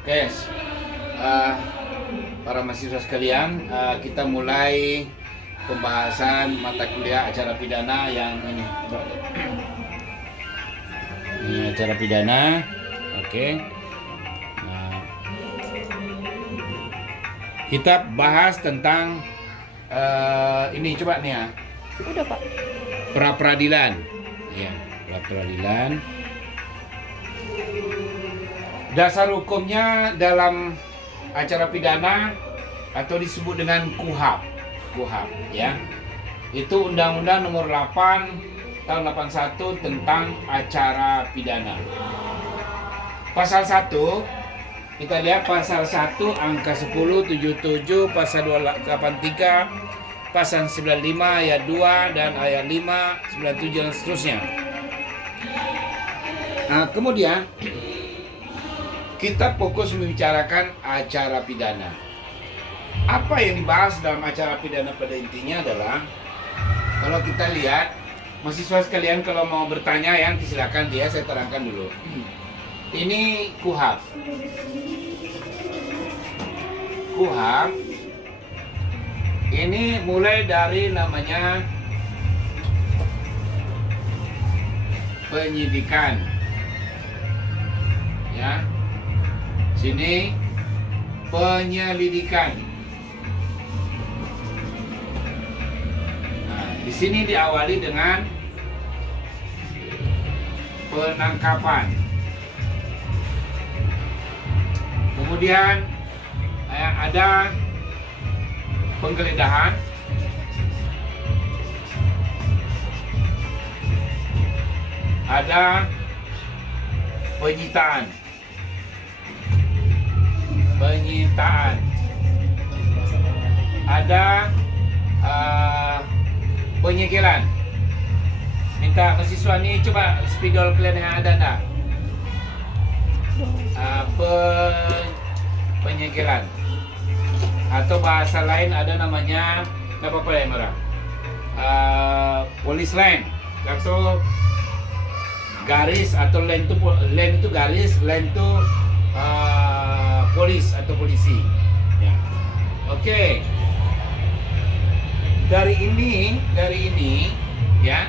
Oke, para mahasiswa sekalian, kita mulai pembahasan mata kuliah acara pidana yang ini. Ini acara pidana, oke. Nah, kita bahas tentang ini coba nih ya. Udah, Pak. Pra-peradilan. Ya, pra-peradilan. Dasar hukumnya dalam acara pidana atau disebut dengan KUHAP. KUHAP ya. Itu Undang-Undang Nomor 8 tahun 81 tentang acara pidana. Pasal 1 kita lihat pasal 1 angka 10, 77, pasal 283, pasal 95 ayat 2 dan ayat 5, 97 dan seterusnya. Nah, kemudian kita fokus membicarakan acara pidana. Apa yang dibahas dalam acara pidana pada intinya adalah, kalau kita lihat, mahasiswa sekalian kalau mau bertanya yang silakan dia, saya terangkan dulu. Ini KUHAP. KUHAP ini mulai dari namanya penyidikan, ya. Sini penyelidikan. Nah, di sini diawali dengan penangkapan. Kemudian ada penggeledahan. Ada penyitaan. Ada penyegelan. Minta mahasiswa ni coba spidol kalian yang ada enggak? Penyegelan. Atau bahasa lain ada namanya, enggak apa-apa ya Mara. Police line. Langsung garis atau line itu garis, line itu polis atau polisi. Ya. Oke. Dari ini ya,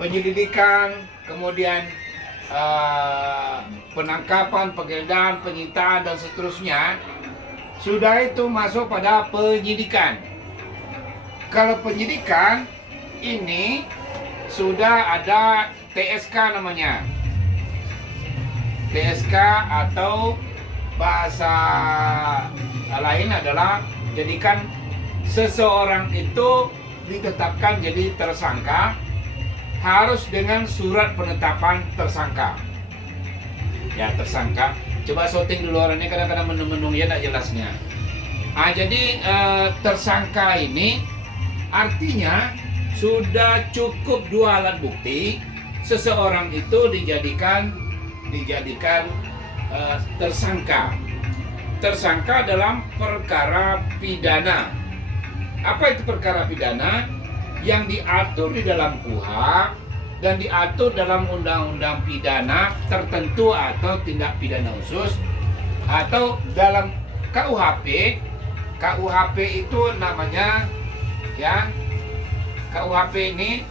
penyelidikan, kemudian penangkapan, penggeledahan, penyitaan dan seterusnya, sudah itu masuk pada penyidikan. Kalau penyidikan ini sudah ada TSK namanya. TSK atau bahasa lain adalah jadikan seseorang itu ditetapkan jadi tersangka harus dengan surat penetapan tersangka. Ya, tersangka. Coba shooting dulu orangnya, kadang-kadang mendung-mendung ya tak jelasnya. Jadi tersangka ini artinya sudah cukup dua alat bukti seseorang itu dijadikan tersangka dalam perkara pidana. Apa itu perkara pidana? Yang diatur di dalam KUHP dan diatur dalam undang-undang pidana tertentu atau tindak pidana khusus, atau dalam KUHP. KUHP itu namanya ya, KUHP ini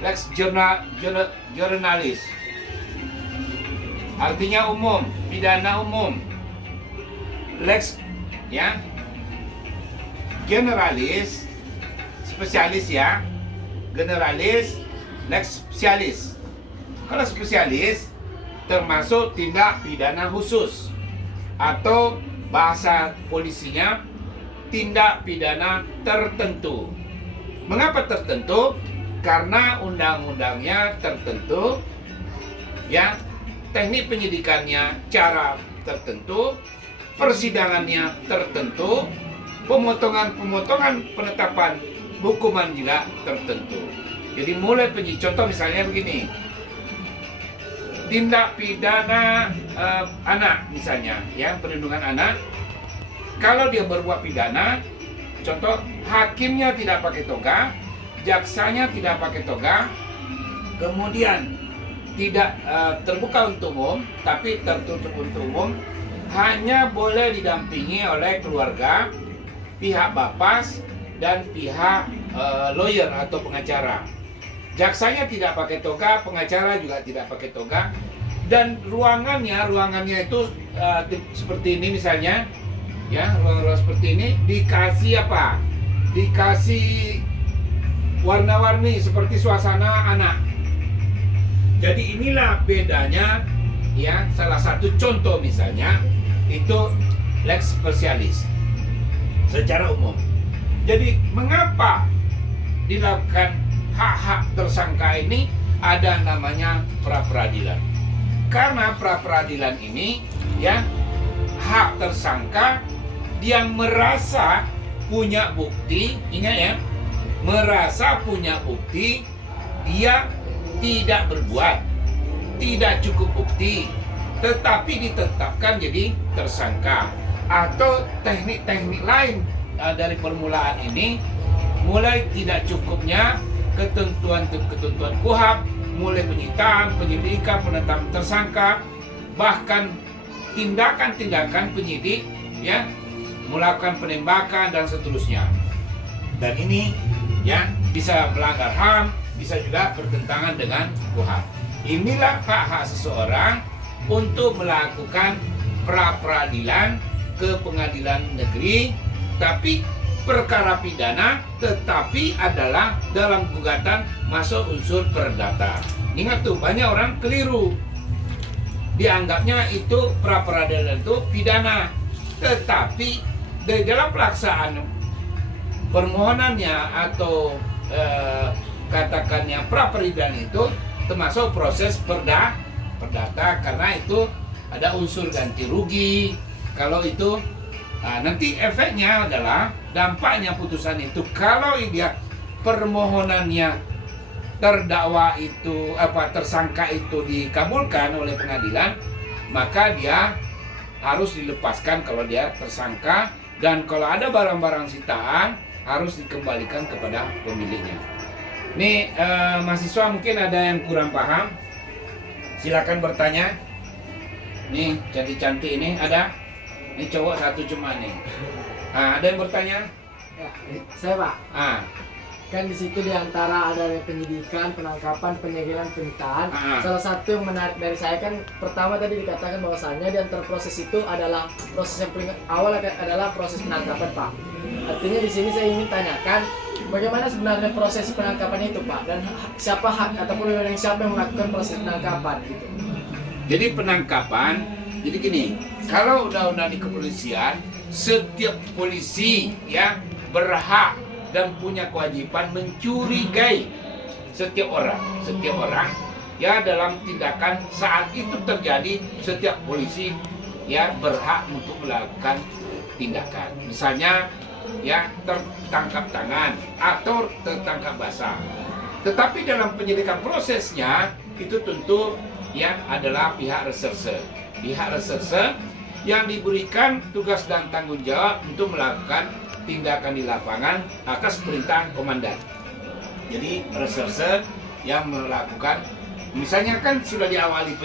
Lex Generalis. Artinya umum, pidana umum. Lex ya, generalis, spesialis ya. Generalis, lex spesialis. Kalau spesialis termasuk tindak pidana khusus, atau bahasa polisinya tindak pidana tertentu. Mengapa tertentu? Karena undang-undangnya tertentu ya. Teknik penyidikannya cara tertentu, persidangannya tertentu, pemotongan penetapan hukuman juga tertentu. Jadi mulai contoh misalnya begini, tindak pidana anak misalnya, ya, perlindungan anak. Kalau dia berbuat pidana, contoh hakimnya tidak pakai toga, jaksanya tidak pakai toga, kemudian tidak terbuka untuk umum tapi tertutup untuk umum, hanya boleh didampingi oleh keluarga, pihak Bapas, dan pihak lawyer atau pengacara. Jaksanya tidak pakai toga, pengacara juga tidak pakai toga. Dan ruangannya itu seperti ini misalnya, ya, ruang-ruang seperti ini dikasih apa? Dikasih warna-warni seperti suasana anak. Jadi inilah bedanya, ya. Salah satu contoh misalnya itu lex specialis secara umum. Jadi mengapa dilakukan hak-hak tersangka ini ada namanya pra peradilan? Karena pra peradilan ini, ya, hak tersangka yang merasa punya bukti, ingat ya, merasa punya bukti dia tidak berbuat, tidak cukup bukti, tetapi ditetapkan jadi tersangka. Atau teknik-teknik lain dari permulaan ini, mulai tidak cukupnya ketentuan KUHP, mulai penyitaan, penyelidikan, penetapan tersangka, bahkan tindakan-tindakan penyidik, ya, melakukan penembakan dan seterusnya. Dan ini, ya, bisa melanggar HAM, bisa juga bertentangan dengan KUHP. Inilah hak-hak seseorang untuk melakukan pra peradilan ke pengadilan negeri, tapi perkara pidana tetapi adalah dalam gugatan masuk unsur perdata. Ingat tuh, banyak orang keliru. Dianggapnya itu pra peradilan itu pidana. Tetapi di dalam pelaksanaan permohonannya atau katakannya pra peradilan itu termasuk proses perdata, karena itu ada unsur ganti rugi. Kalau itu nanti efeknya adalah dampaknya putusan itu, kalau dia permohonannya terdakwa itu tersangka itu dikabulkan oleh pengadilan, maka dia harus dilepaskan kalau dia tersangka, dan kalau ada barang-barang sitaan harus dikembalikan kepada pemiliknya. Nih mahasiswa mungkin ada yang kurang paham, silakan bertanya. Nih cantik-cantik ini ada. Ini cowok satu cuma nih. Ada yang bertanya? Ya, saya Pak. Kan di situ diantara ada penyidikan, penangkapan, penyegelan, penyitaan. Salah satu yang menarik dari saya kan pertama tadi dikatakan bahwasannya di antara proses itu adalah proses yang paling awal adalah proses penangkapan, Pak. Artinya di sini saya ingin tanyakan bagaimana sebenarnya proses penangkapan itu, Pak, dan siapa hak ataupun siapa yang melakukan proses penangkapan gitu. Jadi penangkapan, jadi gini, kalau undang-undang di kepolisian, setiap polisi ya berhak dan punya kewajiban mencurigai setiap orang ya dalam tindakan saat itu terjadi. Setiap polisi ya berhak untuk melakukan tindakan, misalnya ya tertangkap tangan atau tertangkap basah. Tetapi dalam penyidikan prosesnya itu tentu ya adalah pihak reserse yang diberikan tugas dan tanggung jawab untuk melakukan tindakan di lapangan atas perintah komandan. Jadi reserse yang melakukan, misalnya kan sudah diawali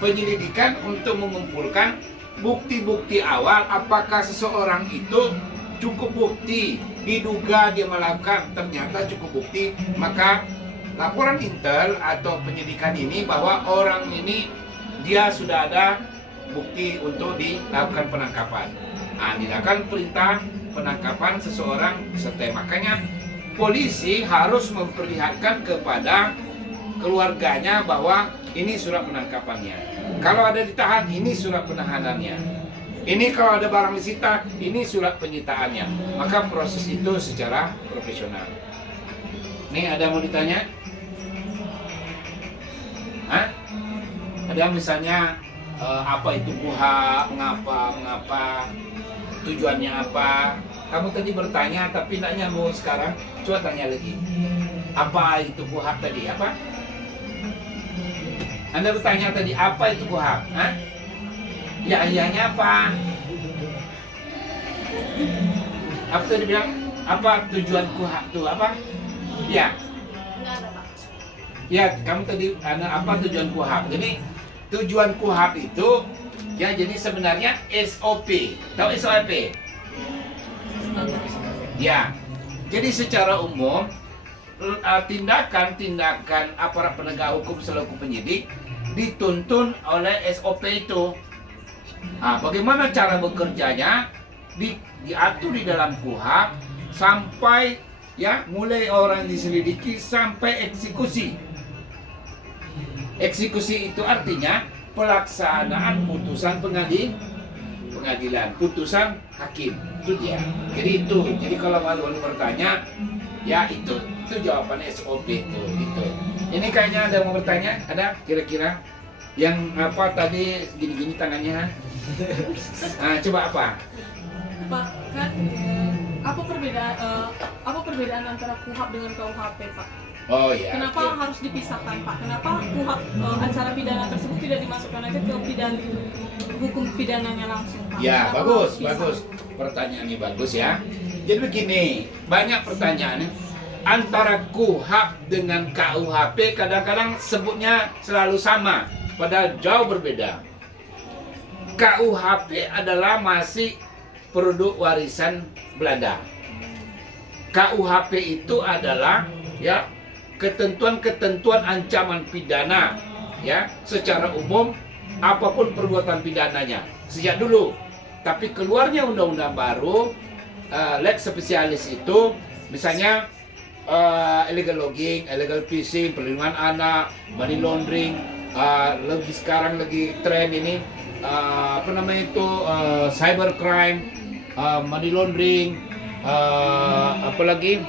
penyelidikan untuk mengumpulkan bukti-bukti awal, apakah seseorang itu cukup bukti, diduga dia melakukan, ternyata cukup bukti, maka laporan intel atau penyidikan ini bahwa orang ini dia sudah ada bukti untuk dilakukan penangkapan. Dilakukan perintah penangkapan seseorang peserta. Makanya polisi harus memperlihatkan kepada keluarganya bahwa ini surat penangkapannya. Kalau ada ditahan, ini surat penahanannya. Ini kalau ada barang disita, ini surat penyitaannya. Maka proses itu secara profesional. Nih ada mau ditanya? Ada misalnya apa itu KUHP, mengapa, tujuannya apa? Kamu tadi bertanya tapi tidak nyambung sekarang. Coba tanya lagi. Apa itu KUHP tadi? Apa? Anda bertanya tadi apa itu KUHP? Ya iyanya apa? Apa tadi bilang? Apa tujuan KUHP itu apa? Ya. Ya, kamu tadi apa tujuan KUHP? Jadi tujuan KUHP itu Ya, jadi sebenarnya SOP. Tahu SOP? Ya. Jadi secara umum tindakan-tindakan aparat penegak hukum selaku penyidik dituntun oleh SOP itu. Nah, bagaimana cara bekerjanya diatur di dalam KUHP sampai ya mulai orang diselidiki sampai eksekusi. Eksekusi itu artinya pelaksanaan putusan pengadilan, putusan hakim. Itu dia. Jadi kalau malu bertanya, ya itu jawaban SOP itu. Ini kayaknya ada yang mau bertanya, ada kira-kira yang apa tadi gini-gini tangannya? Nah, coba apa? Pak, kan apa perbedaan antara KUHP dengan KUHP, Pak? Oh ya. Kenapa Okay. harus dipisahkan, Pak? Kenapa KUHP acara pidana tersebut tidak dimasukkan aja ke hukum pidananya langsung, Pak? Ya, Kenapa bagus. harus pisah? Pertanyaannya bagus ya. Jadi begini, banyak pertanyaan antara KUHP dengan KUHP kadang-kadang sebutnya selalu sama, padahal jauh berbeda. KUHP adalah masih produk warisan Belanda. KUHP itu adalah ya ketentuan-ketentuan ancaman pidana ya secara umum apapun perbuatan pidananya sejak dulu. Tapi keluarnya undang-undang baru lex specialis itu misalnya illegal logging, illegal fishing, perlindungan anak, money laundering, lebih sekarang lagi tren ini cybercrime, money laundering, apalagi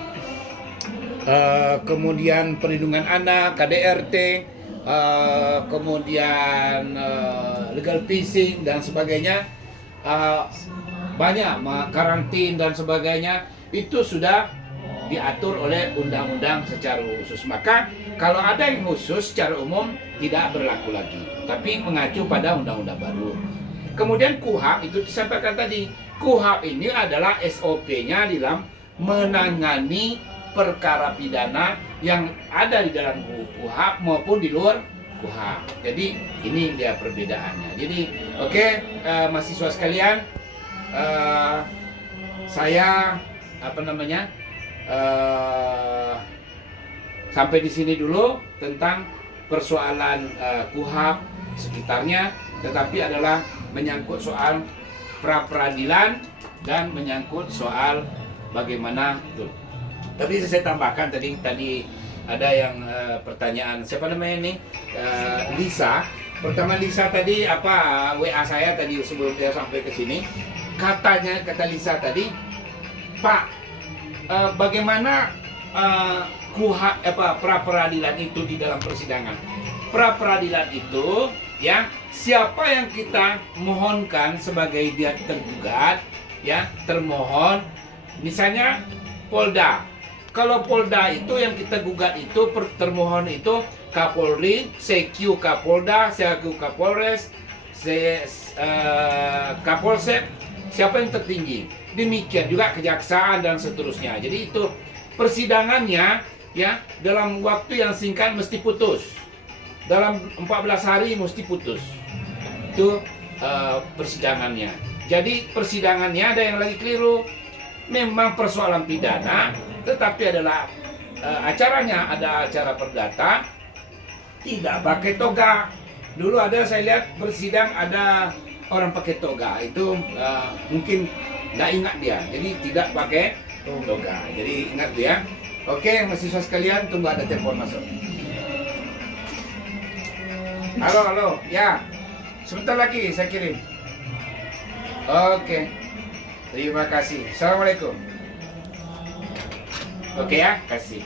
kemudian perlindungan anak, KDRT, kemudian legal fishing dan sebagainya, banyak karantin dan sebagainya itu sudah diatur oleh undang-undang secara khusus. Maka kalau ada yang khusus secara umum tidak berlaku lagi, tapi mengacu pada undang-undang baru. Kemudian KUHP itu disampaikan tadi, KUHP ini adalah SOP-nya dalam menangani perkara pidana yang ada di dalam KUHP maupun di luar KUHP. Jadi ini dia perbedaannya. Jadi oke, mahasiswa sekalian, saya sampai di sini dulu tentang persoalan KUHP sekitarnya, tetapi adalah menyangkut soal pra peradilan dan menyangkut soal bagaimana itu. Tapi saya tambahkan tadi ada yang pertanyaan siapa namanya ini Lisa. Pertama Lisa tadi WA saya tadi sebelum dia sampai ke sini, kata Lisa tadi, Pak, bagaimana KUHP pra peradilan itu di dalam persidangan? Pra peradilan itu ya siapa yang kita mohonkan sebagai dia tergugat ya termohon, misalnya Polda. Kalau Polda itu yang kita gugat itu termohon itu Kapolri, CQ Kapolda, CQ Kapolres, Kapolsek, siapa yang tertinggi. Demikian juga kejaksaan dan seterusnya. Jadi itu persidangannya ya dalam waktu yang singkat mesti putus. Dalam 14 hari mesti putus. Itu persidangannya. Jadi persidangannya ada yang lagi keliru. Memang persoalan pidana, tetapi adalah acaranya ada acara perdata, tidak pakai toga. Dulu ada saya lihat bersidang ada orang pakai toga, itu mungkin nggak ingat dia, jadi tidak pakai toga. Jadi ingat dia. Oke, mahasiswa sekalian, tunggu ada telepon masuk. Halo, ya, sebentar lagi saya kirim. Oke, terima kasih. Assalamualaikum. Oke ya, kasih.